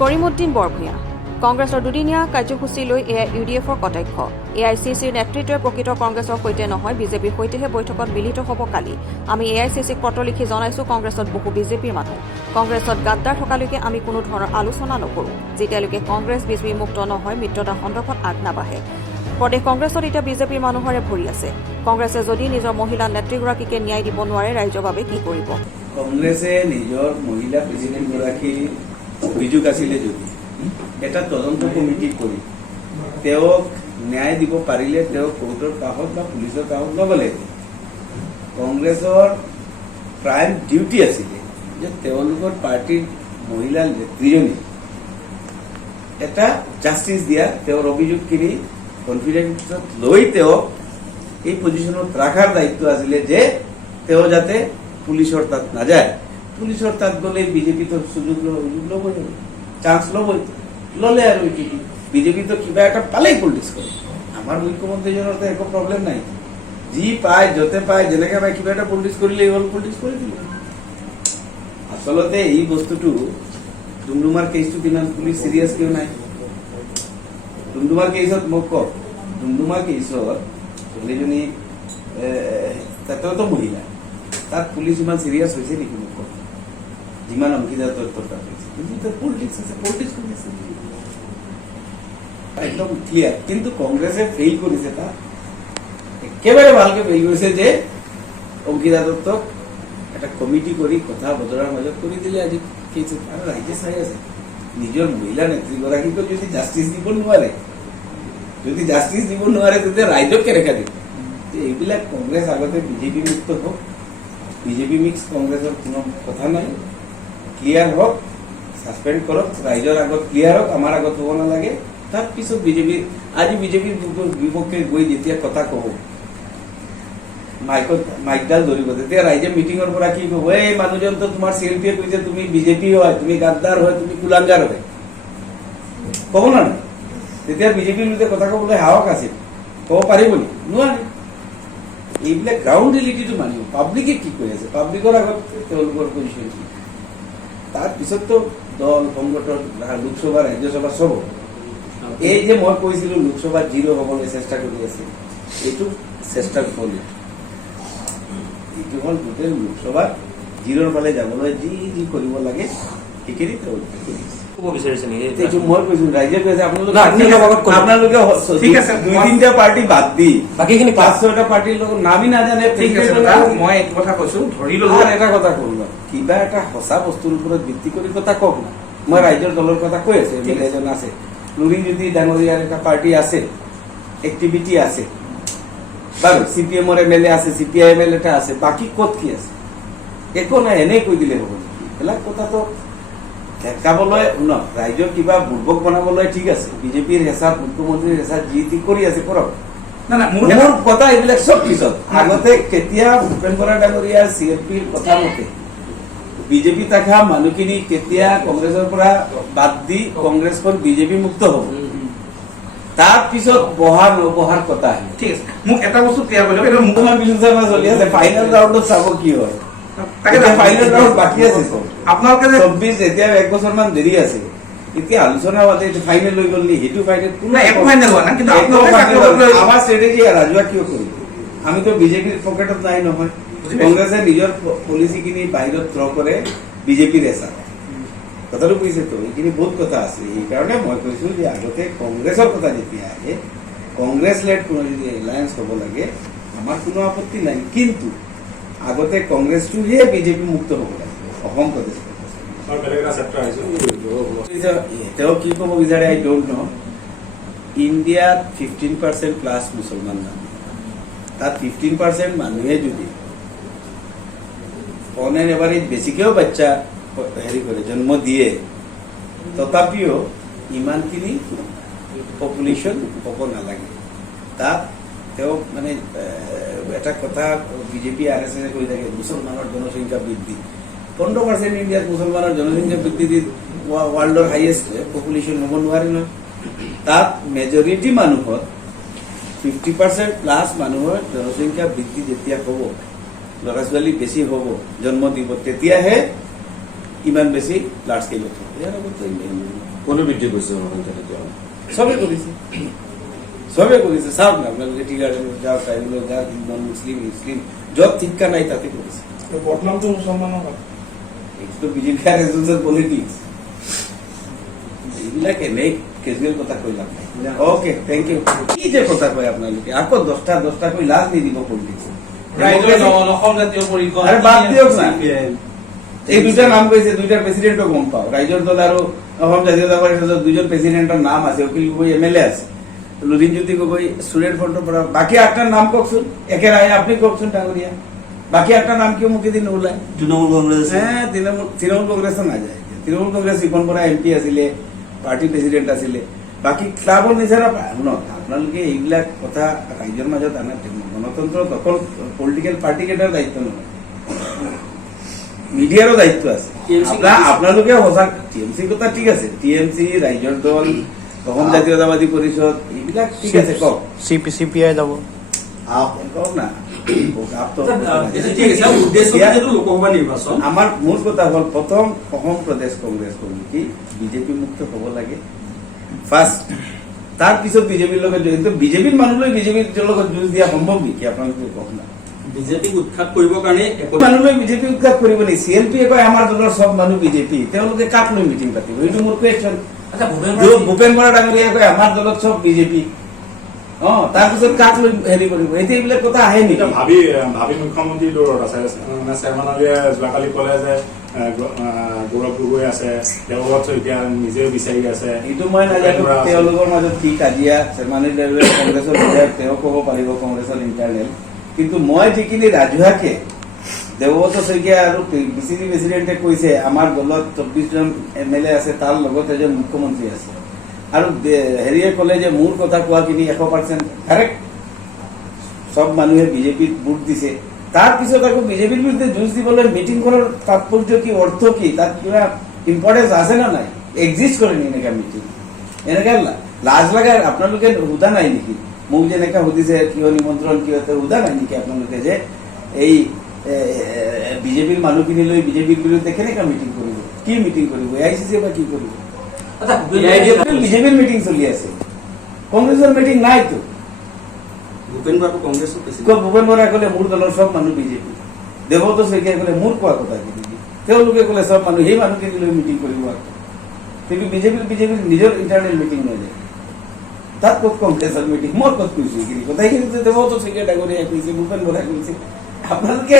কৰিমউদ্দিন বৰভূঞা কংগ্ৰেছৰ দুদিনীয়া কাৰ্যসূচী লৈ এয়া ইউডিএফৰ কটাক্ষ। এআইচিচিৰ নেতৃত্বই প্ৰকৃত কংগ্ৰেছৰ সৈতে নহয় বিজেপিৰ সৈতেহে বৈঠকত মিলিত হ'ব কালি। আমি এআইচিচিক পত্ৰ লিখি জনাইছো কংগ্ৰেছত বহু বিজেপিৰ মানুহ। কংগ্ৰেছত গাদ্দাৰ থকালৈকে আমি কোনো ধৰণৰ আলোচনা নকৰোঁ। যেতিয়ালৈকে কংগ্ৰেছ বিজেপি মুক্ত নহয় মিত্ৰতা সন্দৰ্ভত আগ নাবাঢ়ে। প্ৰদেশ কংগ্ৰেছত এতিয়া বিজেপিৰ মানুহৰে ভৰি আছে। কংগ্ৰেছে যদি নিজৰ মহিলা নেত্ৰীগৰাকীকে ন্যায় দিব নোৱাৰে ৰাইজৰ বাবে কি কৰিব? কংগ্ৰেছে নিজৰ মহিলা প্ৰেচিডেণ্টগৰাকীৰ অভিযোগ আছিলে যদি এটা তদন্ত কমিটি কৰি তেওঁক ন্যায় দিব পাৰিলে তেওঁক কোৰ্টৰ কাষত বা পুলিচৰ কাষত ল'ব লাগিব। কংগ্ৰেছৰ প্ৰাইম ডিউটি আছিলে যে তেওঁলোকৰ পাৰ্টিৰ মহিলা নেত্ৰীজনী এটা জাষ্টিচ দিয়া, তেওঁৰ অভিযোগখিনি কনফিডেন্সত লৈ তেওঁক এই পজিশ্যনত ৰখাৰ দায়িত্ব আছিলে যে তেওঁ যাতে পুলিচৰ তাত নাযায়। পুলিচৰ তাত গ'লে বিজেপিতো সুযোগ ল'বই, চান্স ল'বই, ল'লে আৰু বিজেপিতো কিবা এটা পালেই পলিটিক্স কৰে। আমাৰ মুখ্যমন্ত্ৰীজনৰ তো একো প্ৰব্লেম নাই, যি পায় য'তে পায় যেনেকে পায় কিবা এটা পলিটিক্স কৰিলে হ'ল, পলিটিক্স কৰি দিলে। আচলতে এই বস্তুটো ডুমডুমাৰ কেছটোত ইমান পুলিচ চিৰিয়াছ কিয় নাই? ডুমডুমাৰ কেছত মোক কওক, ডুমডুমাৰ কেছত ছোৱালীজনী তাতেওতো মহিলা, তাত পুলিচ ইমান চিৰিয়াছ হৈছে নেকি? মোক কওক, যিমান অংশীদাৰ তথ্যৰ তাত হৈছে, কিন্তু পলিটিক্স আছে, পলিটিক্স কৰিছে একদম ক্লিয়াৰ। কিন্তু কংগ্ৰেছে ফেইল কৰিছে, তাত একেবাৰে ভালকে ফেইল কৰিছে যে অংশীদাৰ তথ্যক এটা কমিটি কৰি কথা বতৰাৰ মাজত কৰি দিলে। আজি আৰু ৰাইজে চাই আছে, নিজৰ মহিলা নেত্ৰীগৰাকীকো যদি জাষ্টিচ দিব নোৱাৰে, তেতিয়া ৰাইজক কেনেকা দিব? এইবিলাক কংগ্ৰেছ আগতে বিজেপি মুক্ত হওক, বিজেপি মিক্স কংগ্ৰেছৰ কোনো কথা নাই, ক্লিয়াৰ হওক, ছাছপেণ্ড কৰক, ৰাইজৰ আগত ক্লিয়াৰ হওক, আমাৰ আগত হ'ব নালাগে। তাৰপিছত আজি বিজেপিৰ বিপক্ষে গৈ যেতিয়া কথা কব, মাইকডাল ধৰিব, তেতিয়া ৰাইজে মিটিঙৰ পৰা কি কব? এই মানুহজনতো তোমাৰ চিএলপিয়ে কৈছে তুমি বিজেপি হয়, তুমি গাদ্দাৰ হয়, তুমি কুলাংগাৰ হয়, কব না নাই? তেতিয়া বিজেপিৰ বিৰুদ্ধে কথা কবলৈ সাহস আছিল, কব পাৰিব নেকি? নোৱাৰে। এইবিলাক গ্ৰাউণ্ড ৰিয়েলিটিটো মানিব, পাব্লিকে কি কৈ আছে, পাব্লিকৰ আগত তেওঁলোকৰ পজিশ্যন কি। তাৰপিছততো দল সংগঠন লোকসভা ৰাজ্যসভা চব, এই যে মই কৈছিলো লোকসভা 0 হবলৈ চেষ্টা কৰি আছে, এইটো চেষ্টাৰ ফল। এইটো হ'ল গোটেই লোকসভা 0ৰ ফালে যাবলৈ যি যি কৰিব লাগে সেইখিনি তেওঁলোকে কৰিছে। মই কৈছো, ৰাইজে কৈছে আপোনালোকে 2-3টা পাৰ্টি বাদ দি বাকীখিনি 5-6টা পাৰ্টিৰ লগত নামি নাজানে। মই এইটো কথা কৈছো, ধৰি ললো এটা কথা কলো, কিবা এটা সঁচা বস্তুৰ ওপৰত ভিত্তি কৰি কথা কওক না। মই ৰাইজৰ দলৰ কথা কৈ আছো, এমএলএ এজন আছে, লুৰিণজ্যোতি ডাঙৰীয়াৰ এটা পাৰ্টি আছে, এক্টিভিটি আছে, বাৰু CPM-ৰ এমএলএ আছে, CPIM এটা আছে, বাকী ক'ত কি আছে? একো নাই, এনেই কৈ দিলে হ'ব নেকি? এইবিলাক কথাটো দেখাবলৈ ন, ৰাইজৰ কিবা বুৰ্বক বনাবলৈ ঠিক আছে, বিজেপিৰ হেঁচাত, মুখ্যমন্ত্ৰীৰ হেঁচাত যি টি কৰি আছে কৰক। মোৰ কথা এইবিলাক চব পিছত। আগতে কেতিয়া ভূপেন বৰা ডাঙৰীয়াৰ CLPৰ কথা মতে বিজেপি থকা মানুহখিনি কেতিয়া কংগ্ৰেছৰ পৰা বাদ দি কংগ্ৰেছখন বিজেপি মুক্ত হ'ব, তাৰ পিছত বহা নবহাৰ কথা আহে। ঠিক আছে, মোক এটা বস্তু ক্লিয়াৰ কৰি লওক, মুখ্যমন্ত্ৰী বিবেচনা চলি আছে, ফাইনেল ৰাউণ্ডত চাব কি হয়। ফাইনেল ৰাউণ্ড বাকী আছে, আপোনালোকে 24 এতিয়া 1 বছৰ মান দেৰি আছে, এতিয়া আলোচনা হোৱাতে ফাইনেল হৈ গ'ল নি? সেইটো ফাইনেল একো ফাইনেল হোৱা নাই, কিন্তু আমাৰ ষ্ট্ৰেটেজি ৰাজহুৱা কিয় কৰিব? আমিতো বিজেপিৰ পকেটত নাই নহয়। কংগ্ৰেছে নিজৰ পলিচিখিনি বাহিৰত থ্ৰ কৰে বিজেপিৰ হেঁচা। কথাটো বুজিছে তো? এইখিনি বহুত কথা আছে। সেইকাৰণে মই কৈছো যে আগতে কংগ্ৰেছৰ কথা যেতিয়া আহে, কংগ্ৰেছ লেড কোনো যদি এলায়েন্স হ'ব লাগে আমাৰ কোনো আপত্তি নাই, কিন্তু আগতে কংগ্ৰেছটোহে বিজেপি মুক্ত হ'ব লাগে। অসম প্ৰদেশ তেওঁ কি ক'ব বিচাৰে আই ডোন্ট ন। ইণ্ডিয়াত 15% প্লাছ মুছলমান মানুহ, তাত 15% মানুহে যদি অন এন এভাৰেজ বেছিকেও বাচ্চা হেৰি কৰে, জন্ম দিয়ে, তথাপিও ইমানখিনি পপুলেশ্যন হ'ব নালাগে। তাত তেওঁ মানে এটা কথা বিজেপি RSS কৈ থাকে, মুছলমানৰ জনসংখ্যা বৃদ্ধি। 15% ইণ্ডিয়াত মুছলমানৰ জনসংখ্যা বৃদ্ধি দি ৱৰ্ল্ডৰ হাইয়েষ্ট পপুলেশ্যন হ'ব নোৱাৰে নহয়। তাত মেজৰিটি মানুহত 50% প্লাছ মানুহৰ জনসংখ্যা বৃদ্ধি যেতিয়া হ'ব, ল'ৰা ছোৱালী বেছি হ'ব, জন্ম দিব, তেতিয়াহে ইমান বেছি লাৰ্জ স্কেলত হ'ব ইয়াৰ আগতে কোনে বৃদ্ধি কৰিছে তেতিয়া চবে কৰিছে চাওক না আপোনালোকে টি গাৰ্ডেনত যাওক ট্ৰাইবেলত যাওক নন মুছলিম য'ত ঠিকা নাই তাতে কৰিছে বদনামটো মুছলমানৰ এইটো বিজেপি আৰু এজেন্সৰ পলিটিক্স এইবিলাক এনেই কেজুৱেল কথা কৈ লাভ নাই অ'কে থেংক ইউ কি যে কথা কয় আপোনালোকে আকৌ দহটা কৈ লাভ নিদিব পলিটিক্স অসম জাতীয় পৰিষদ আরে বাদ দিয়ক না এই দুইটা নাম কইছে দুইটার প্রেসিডেন্টও গম পাও রাইজর দল আর অসম জাতীয়তা পরিষদের দুইজন প্রেসিডেন্টের নাম আছে অখিল গগৈ এমএলএ আছে লুরিন জ্যোতি গগৈ স্টুডেন্ট ফ্রন্টের পর বাকি আটটার নাম ককছুন একের আগে আপনি ককছুন ডাঙরিয়া বাকি আটটা নাম কেউ মুখে দিন ওলায় তৃণমূল কংগ্রেস হ্যাঁ তৃণমূল কংগ্রেসও না যায় তৃণমূল কংগ্রেস ইখন পৰা এমপি আছিলে পাৰ্টি প্ৰেসিডেন্ট আছিলে বাকি ক্লাবৰ নিচাৰা আপোনালোকে এইবিলাক কথা ৰাইজৰ মাজত আনা গণতন্ত্ৰ দখল পলিটিক্যাল পাৰ্টি কেইটাৰ দায়িত্ব নহয় মিডিয়াৰও দায়িত্ব আছে আপোনালোকে সঁচা টিএমসি কথা ঠিক আছে টিএমসি ৰাইজৰ দল অসম জাতীয়তাবাদী পৰিষদ এইবিলাক ঠিক আছে কওক CPI যাব কওক না লোকসভা নিৰ্বাচন আমার মূল কথা হল প্রথম অসম প্রদেশ কংগ্রেস কমিটি বিজেপি মুক্ত হব লাগে ফার্স্ট তার পিছত বিজেপির লগত কিন্তু বিজেপির মানুষলৈ বিজেপির লগত যুঁজ দিয়া সম্ভৱ নেকি আপোনালোকে কওক না বিজেপিক উৎখাত কৰিবৰ কাৰণে মানুহলৈ বিজেপি উৎখাত কৰিব নেকি চিএলপিয়ে কয় আমাৰ দলৰ সব মানুহ বিজেপি তেওঁলোকে কাক লৈ মিটিং পাতিব এইটো মোৰ কুৱেশ্যন আচ্ছা ভূপেন বৰা ডাঙৰীয়াই কয় আমাৰ দলত সব বিজেপি তাৰপিছত কাক লৈ হেৰি কৰিব এতিয়া এইবিলাক কথা আহে নেকি ভাবি মুখ্যমন্ত্ৰী দৌৰত আছে মানে চেয়াৰমেন আলীয়ে যোৱাকালি ক'লে যে গৌৰৱ গগৈ আছে দেৱব্ৰত শইকীয়া নিজেও বিচাৰি আছে এইটো মই নাজানো তেওঁলোকৰ মাজত কি কাজিয়া চেয়াৰমেন কংগ্ৰেছৰ বিধায়ক তেওঁ ক'ব পাৰিব কংগ্ৰেছৰ ইণ্টাৰনেল কিন্তু মই যিখিনি ৰাজহুৱাকে দেৱব্ৰত শইকীয়া আৰু বিচিচি প্ৰেচিডেণ্টে কৈছে আমাৰ দলত 24জন এমএলএ আছে তাৰ লগত এজন মুখ্যমন্ত্ৰী আছে আৰু হেৰিয়ে ক'লে যে মোৰ কথা কোৱাখিনি 100% কাৰেক্ট সব মানুহে বিজেপিত ভোট দিছে তাৰপিছত আকৌ বিজেপিৰ বিৰুদ্ধে যুঁজ দিবলৈ মিটিং কৰাৰ তাৎপৰ্য কি অৰ্থ কি তাত কিবা ইম্পৰ্টেঞ্চ আছে না নাই এক্সিষ্ট কৰে নি এনেকা মিটিং এনেকা লাজ লাগে আপোনালোকে সোধা নাই নেকি মোক যেনেকা সুধিছে কিয় নিমন্ত্ৰণ কিয় সোধা নাই নেকি আপোনালোকে যে এই বিজেপিৰ মানুহখিনি লৈ বিজেপিৰ বিৰুদ্ধে কেনেকা মিটিং কৰিব কি মিটিং কৰিব AICC বা কি কৰিব বিজেপিৰ মিটিং চলি আছে কংগ্ৰেছৰ মিটিং নাইতো ভূপেন বৰা কংগ্ৰেছৰ ভূপেন বৰাই ক'লে মোৰ দলৰ সব মানুহ বিজেপি দেৱব্ৰত শইকীয়াই ক'লে মোৰ কোৱা কথা তেওঁলোকে ক'লে সব মানুহ সেই মানুহখিনি লৈ মিটিং কৰিব কিন্তু বিজেপিৰ নিজৰ ইণ্টাৰনেল মিটিং নাযায় তাত ক'ত কংগ্ৰেছৰ মিটিং মই ক'ত কৈছো এইখিনি কথাখিনি দেৱব্ৰত শইকীয়া ডাঙৰীয়াই কৈছে ভূপেন বৰাই কৈছে আপোনালোকে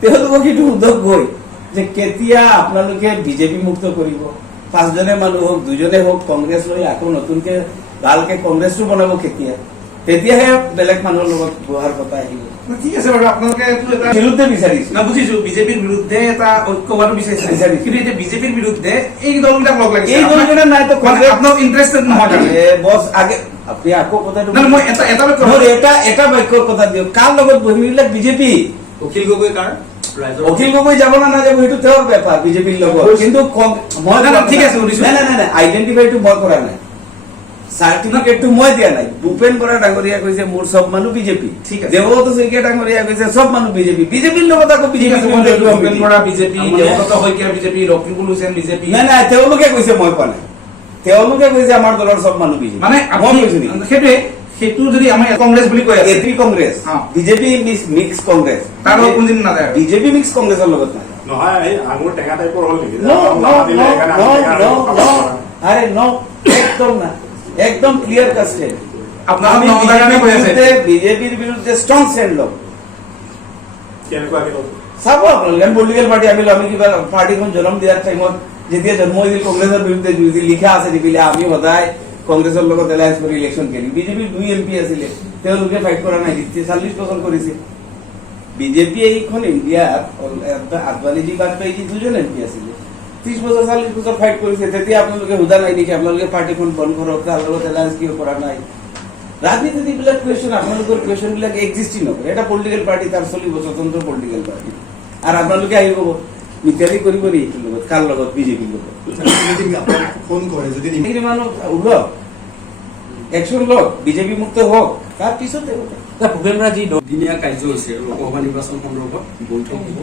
তেওঁলোকক এইটো উদ্যোগ গৈ যে কেতিয়া আপোনালোকে বিজেপি মুক্ত কৰিব 5জনে মানুহ হওক 2জনে হওক কংগ্ৰেছ লৈ আকৌ নতুনকে ভালকে কংগ্ৰেছটো বনাব কেতিয়া তেতিয়াহে বেলেগ মানুহৰ লগত বহাৰ কথা আহিব ঠিক আছে বাৰু আপোনালোকে বিৰুদ্ধে বিচাৰিছে না বুজিছো বিজেপিৰ বিৰুদ্ধে এটা ঐক্য হোৱাটো বিচাৰিছে কিন্তু এতিয়া বিজেপিৰ বিৰুদ্ধে এই দলবিলাক লগ লাগিছে এই দলকেইটা নাই তো আপোনাক ইণ্টাৰেষ্টেড নহয় বছ আগে আপুনি আকৌ কথাটো মই এটা বাক্যৰ কথা দিয়ক কাৰ লগত বহিবিলাক বিজেপি অখিল গগৈ কাৰ অখিল গগৈ যাব না নাযাব সেইটো তেওঁৰ বেপাৰ বিজেপিৰ লগত কিন্তু মই ঠিক আছে শুনিছো নাই আইডেন্টিফাইটো মই কৰা নাই চাৰ্টিফিকেটটো মই দিয়া নাই ভূপেন বৰা ডাঙৰীয়া কৈছে মোৰ সব মানুহ বিজেপি দেৱব্ৰত শইকীয়া ডাঙৰীয়া কৈছে সব মানুহ বিজেপিৰ লগত আকৌ BJP Bhupen Bora BJP Debabrata Saikia BJP Rakibul Hussain BJP নাই তেওঁলোকে কৈছে মই কোৱা নাই তেওঁলোকে কৈছে আমাৰ দলৰ সব মানুহ বিজেপি মানে সেইটোৱে সেইটো যদি আমাৰ কংগ্ৰেছ বুলি কয় AP Congress BJP mix Congress তাৰ লগত কোনদিন নাযায় বিজেপি মিক্স কংগ্ৰেছৰ লগত নাই নহয় এই আঙুৰ টেঙা টাইপৰ হ'ল নেকি আৰে নো একদম না একদম ক্লিয়াৰ কাস্টেড আপনাৰা নমদাগানে কৈ আছে বিজেপিৰ বিৰুদ্ধে ষ্ট্ৰং ষ্টেণ্ড লওক কেনেকুৱাকে চাব আপোনালোকে পলিটিকেল পাৰ্টি আমি কিবা পাৰ্টিখন জন্ম দিয়াৰ টাইমত যেতিয়া জন্ম হৈছিল কংগ্ৰেছৰ বিৰুদ্ধে যুঁজি লিখা আছে নিবিলে আমি সদায় কংগ্ৰেছৰ লগত এলায়েন্স কৰি ইলেকশ্যন খেলিম বিজেপিৰ 2 MP আছিলে তেওঁলোকে ফাইট কৰা নাই 40 বছৰ কৰিছে বিজেপি এইখন ইণ্ডিয়াত আদৱানীজি বাজপেয়ীজি 2জন MP আছিলে 30 বছৰ 40 বছৰ ফাইট কৰিছে তেতিয়া আপোনালোকে সোধা নাই নেকি আপোনালোকে পাৰ্টিখন বন্ধ কৰক তাৰ লগত এলায়েন্স কিয় কৰা নাই ৰাজনীতিত এইবিলাক কুৱেশ্যন আপোনালোকৰ কুৱেশ্যন বিলাক এক্সিষ্টিং নকৰে এটা পলিটিকেল পাৰ্টি তাৰ চলিব স্বতন্ত্ৰ পলিটিকেল পাৰ্টি আৰু আপোনালোকে আহিব মিতালি কৰিব নি এইটোৰ লগত কাৰ লগত বিজেপিৰ লগত ফোন কৰে যদি এইখিনি মানুহ ওলক একশ্যন লওক বিজেপি মুক্ত হওক তাৰপিছত ভূপেন বৰা যি দুদিনীয়া কাৰ্যসূচী লোকসভা নিৰ্বাচন সন্দৰ্ভত বৈঠক হ'ব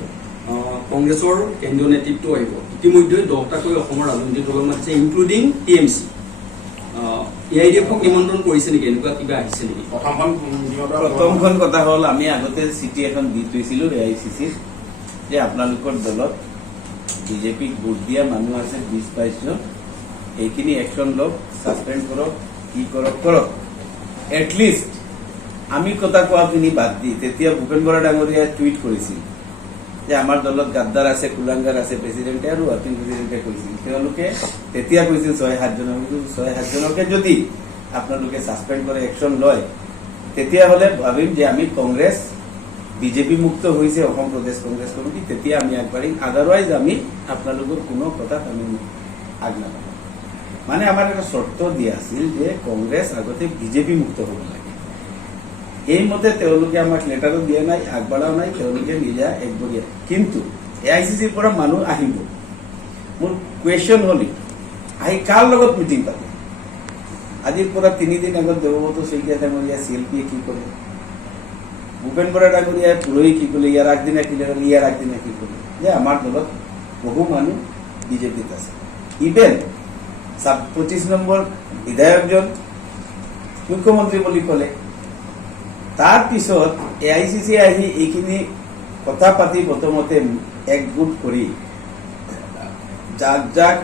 কংগ্ৰেছৰ কেন্দ্ৰীয় নেতৃত্ব আহিব ইতিমধ্যে 10টাকৈ অসমৰ ৰাজনৈতিক দলক মাতিছে ইনক্লুডিং টিএমচি AIDF-ক নিমন্ত্ৰণ কৰিছে নেকি এনেকুৱা কিবা আহিছে নেকি প্ৰথমখন কথা হ'ল আমি আগতে চিঠি এখন দি থৈছিলো AICC-ৰ যে আপোনালোকৰ দলত বিজেপিক ভোট দিয়া মানুহ আছে 20-22 জন এইখিনি একশ্যন লওক ছাছপেণ্ড কৰক কি কৰক এটলিষ্ট আমি কথা কোৱাখিনি বাদ দি তেতিয়া ভূপেন বৰা ডাঙৰীয়াই টুইট কৰিছিল যে আমাৰ দলত গাদ্দাৰ আছে কুলাংগাৰ আছে প্ৰেচিডেণ্টে আৰু ৱৰ্কিং প্ৰেচিডেণ্টে কৈছিল তেওঁলোকে তেতিয়া কৈছিল 6-7 জনক 6-7 জনকে যদি আপোনালোকে ছাছপেণ্ড কৰে একশ্যন লয় তেতিয়াহ'লে ভাবিম যে আমি কংগ্ৰেছ বিজেপি মুক্ত হৈছে অসম প্ৰদেশ কংগ্ৰেছ কমিটি তেতিয়া আমি আগবাঢ়িম আদাৰৱাইজ আমি আপোনালোকৰ কোনো কথাত আমি আগ নাপাম মানে আমাৰ এটা চৰ্ত দিয়া আছিল যে কংগ্ৰেছ আগতে বিজেপি মুক্ত হ'ব লাগে এইমতে তেওঁলোকে আমাক লেটাৰো দিয়া নাই আগবঢ়াও নাই তেওঁলোকে নিজা একবৰীয়া কিন্তু AICC-ৰ পৰা মানুহ আহিব মোৰ কুৱেশ্যন হ'ল আহি কাৰ লগত মিটিং পাতে আজিৰ পৰা 3 দিন আগত দেৱব্ৰত শইকীয়া ডাঙৰীয়া CLP-য়ে কি কৰে ভূপেন বৰা ডাঙৰীয়াই পুৰহি কি কৰিলে ইয়াৰ আগদিনা কি কৰিলে ইয়াৰ আগদিনা কি কৰিলে যে আমাৰ দলত বহু মানুহ বিজেপিত আছে ইভেন 25 নম্বৰ বিধায়কজন মুখ্যমন্ত্ৰী বুলি ক'লে তাৰ পিছত AICC আহি এইখিনি কথা পাতি প্ৰথমতে একগোট কৰি যাক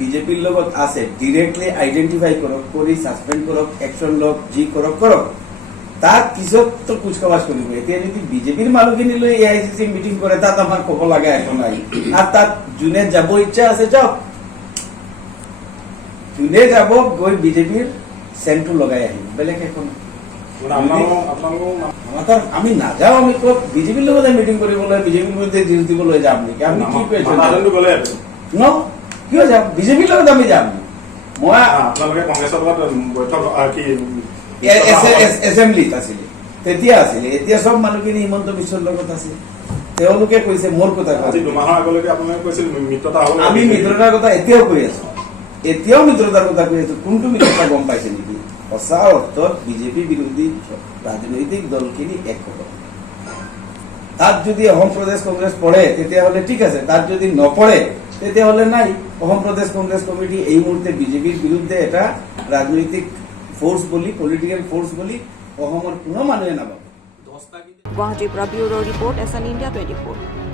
বিজেপিৰ লগত আছে ডিৰেক্টলি আইডেন্টিফাই কৰক কৰি ছাছপেণ্ড কৰক একশ্যন লওক যি কৰক তাৰ পিছত তো কুচকাৱাজ কৰিব এতিয়া যদি বিজেপিৰ মানুহখিনি লৈ AICC মিটিং কৰে তাত আমাৰ ক'ব লগা একো নাই আৰু তাত যোনে যাব ইচ্ছা আছে যাওক যোনে যাব গৈ বিজেপিৰ চেণ্টটো লগাই আহিব বেলেগ একো নাই আমি নাযাওঁ আমি ক'ত বিজেপিৰ লগতে মিটিং কৰিবলৈ বিজেপিৰ বিৰুদ্ধে যুঁজ দিবলৈ যাম নেকি আমি কি ন কিয় যাম বিজেপিৰ লগত আমি যাম মই এছেম্বলিত আছিলে তেতিয়া আছিলে এতিয়া চব মানুহখিনি হিমন্ত বিশ্বৰ লগত আছে তেওঁলোকে কৈছে মোৰ কথা আমি মিত্ৰতাৰ কথা এতিয়াও কৈ আছো এতিয়াও মিত্ৰতাৰ কথা কৈ আছো কোনটো মিত্ৰতা গম পাইছে নেকি সঁচা অৰ্থত বিজেপি বিৰোধী ৰাজনৈতিক দলখিনি এক হ'ব তাত যদি অসম প্ৰদেশ কংগ্ৰেছ পৰে তেতিয়াহ'লে ঠিক আছে তাত যদি নপৰে তেতিয়াহ'লে নাই অসম প্ৰদেশ কংগ্ৰেছ কমিটি এই মুহূৰ্তে বিজেপিৰ বিৰুদ্ধে এটা ৰাজনৈতিক ফ'ৰ্চ বুলি পলিটিকেল ফ'ৰ্চ বুলি অসমৰ কোনো মানুহে নাভাবে গুৱাহাটীৰ পৰা ব্যুৰ' ৰিপৰ্ট SN India 24